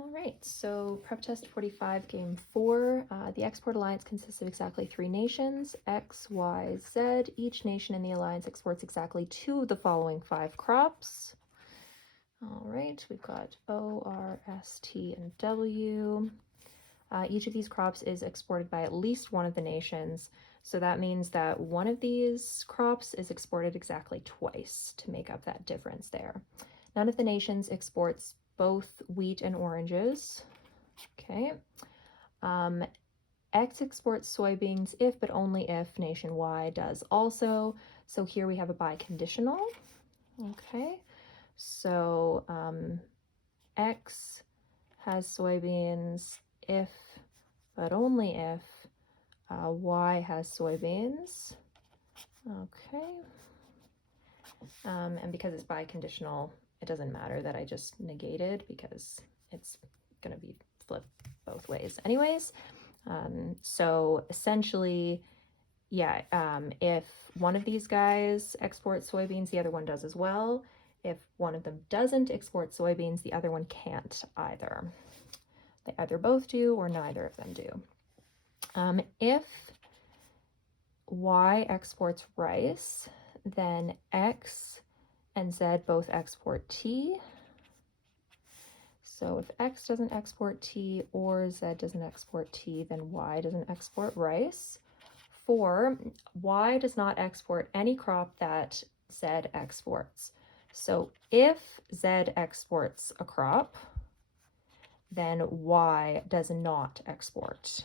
All right, so prep test 45, game 4. The export alliance consists of exactly 3 nations, X, Y, Z. Each nation in the alliance exports exactly 2 of the following 5 crops. All right, we've got O, R, S, T, and W. Each of these crops is exported by at least one of the nations, so that means that one of these crops is exported exactly twice to make up that difference there. None of the nations exports both wheat and oranges. Okay. X exports soybeans if, but only if, nation Y does also. So here we have a biconditional. Okay. So X has soybeans if, but only if, Y has soybeans. Okay. And because it's biconditional, it doesn't matter that I just negated because it's going to be flipped both ways anyways. So essentially, yeah, if one of these guys exports soybeans, the other one does as well. If one of them doesn't export soybeans, the other one can't either. They either both do or neither of them do. If Y exports rice, then X and Z both export tea. So if X doesn't export tea or Z doesn't export tea, then Y doesn't export rice. 4, Y does not export any crop that Z exports. So if Z exports a crop, then Y does not export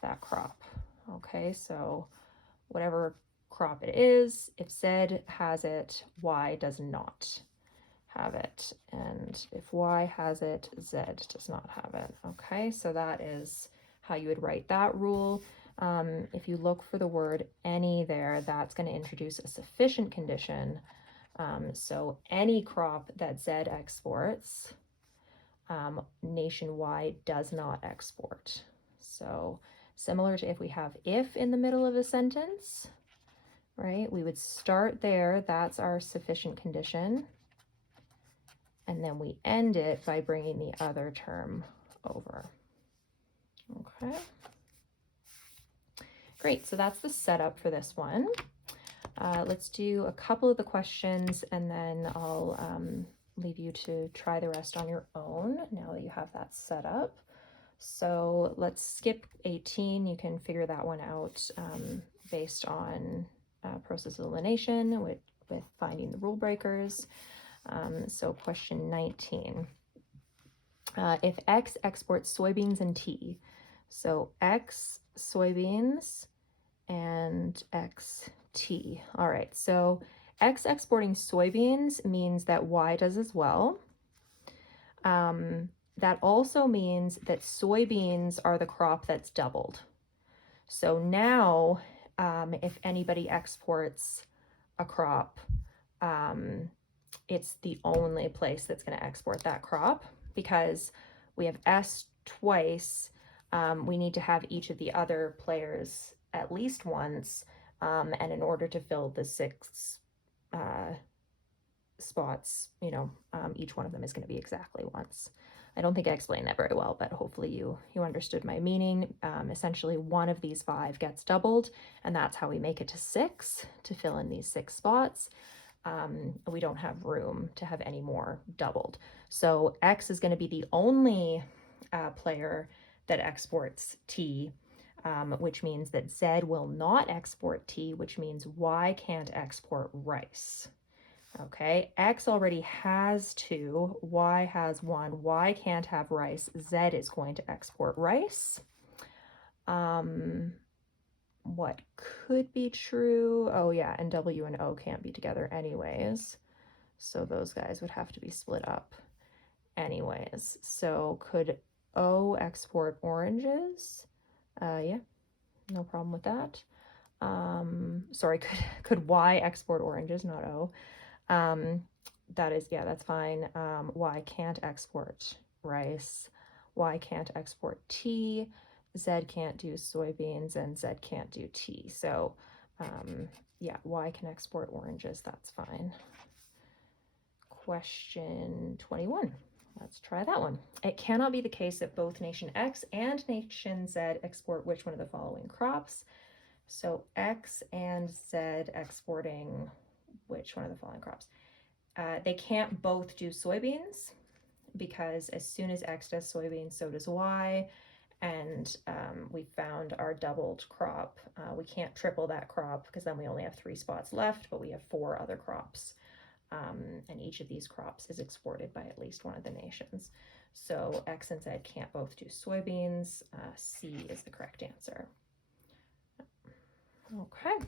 that crop. Okay, so whatever crop it is, if Z has it, Y does not have it. And if Y has it, Z does not have it. Okay, so that is how you would write that rule. If you look for the word any there, that's going to introduce a sufficient condition. So any crop that Z exports, nation Y does not export. So similar to if we have if in the middle of a sentence, right? We would start there. That's our sufficient condition. And then we end it by bringing the other term over. Okay. Great, so that's the setup for this one. Let's do a couple of the questions and then I'll leave you to try the rest on your own now that you have that set up. So let's skip 18. You can figure that one out based on process of elimination with finding the rule breakers. So question 19. If X exports soybeans and tea, so X soybeans and X tea. All right, so X exporting soybeans means that Y does as well. That also means that soybeans are the crop that's doubled. So now, if anybody exports a crop, it's the only place that's going to export that crop because we have S twice. We need to have each of the other players at least once, and in order to fill the 6 spots, each one of them is going to be exactly once. I don't think I explained that very well, but hopefully you understood my meaning. Essentially, one of these 5 gets doubled, and that's how we make it to 6 to fill in these 6 spots. We don't have room to have any more doubled. So X is going to be the only player that exports T, which means that Z will not export T, which means Y can't export rice. Okay, X already has 2, Y has 1, Y can't have rice, Z is going to export rice. What could be true? Oh yeah, and W and O can't be together anyways. So those guys would have to be split up anyways. So could O export oranges? Yeah, no problem with that. Sorry, could Y export oranges, not O? That is, yeah, that's fine. Y can't export rice. Y can't export tea. Z can't do soybeans, and Z can't do tea. So, yeah, Y can export oranges. That's fine. Question 21. Let's try that one. It cannot be the case that both nation X and nation Z export which one of the following crops? So X and Z exporting which one of the following crops? They can't both do soybeans because as soon as X does soybeans, so does Y. And we found our doubled crop. We can't triple that crop because then we only have 3 spots left, but we have 4 other crops. And each of these crops is exported by at least one of the nations. So X and Z can't both do soybeans. C is the correct answer. Okay.